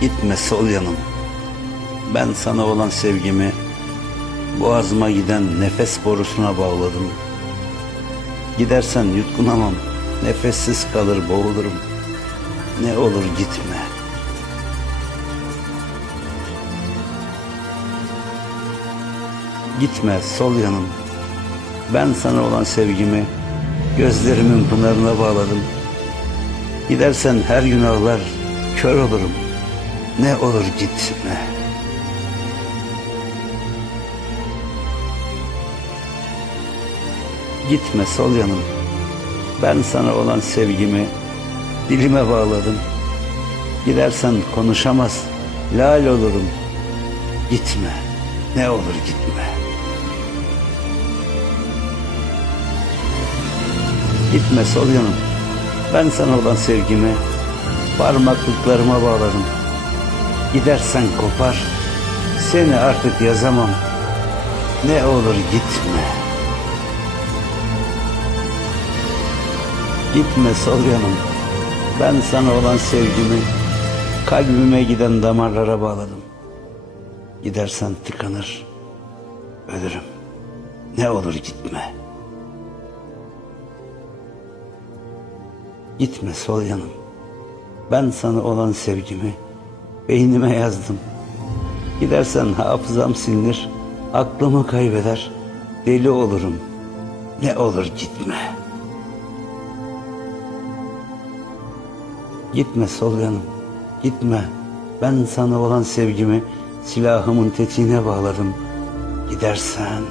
Gitme sol yanım. Ben sana olan sevgimi boğazıma giden nefes borusuna bağladım. Gidersen yutkunamam, nefessiz kalır boğulurum. Ne olur gitme. Gitme sol yanım. Ben sana olan sevgimi gözlerimin pınarına bağladım. Gidersen her gün ağlar, kör olurum. Ne olur gitme. Gitme sol yanım. Ben sana olan sevgimi dilime bağladım. Gidersen konuşamaz, lal olurum. Gitme, ne olur gitme. Gitme sol yanım. Ben sana olan sevgimi parmaklıklarıma bağladım. Gidersen kopar, seni artık yazamam. Ne olur gitme. Gitme sol yanım. Ben sana olan sevgimi kalbime giden damarlara bağladım. Gidersen tıkanır, ölürüm. Ne olur gitme. Gitme sol yanım. Ben sana olan sevgimi beynime yazdım. Gidersen hafızam silinir, aklımı kaybeder, deli olurum. Ne olur gitme. Gitme sol yanım, gitme. Ben sana olan sevgimi silahımın tetiğine bağladım. Gidersen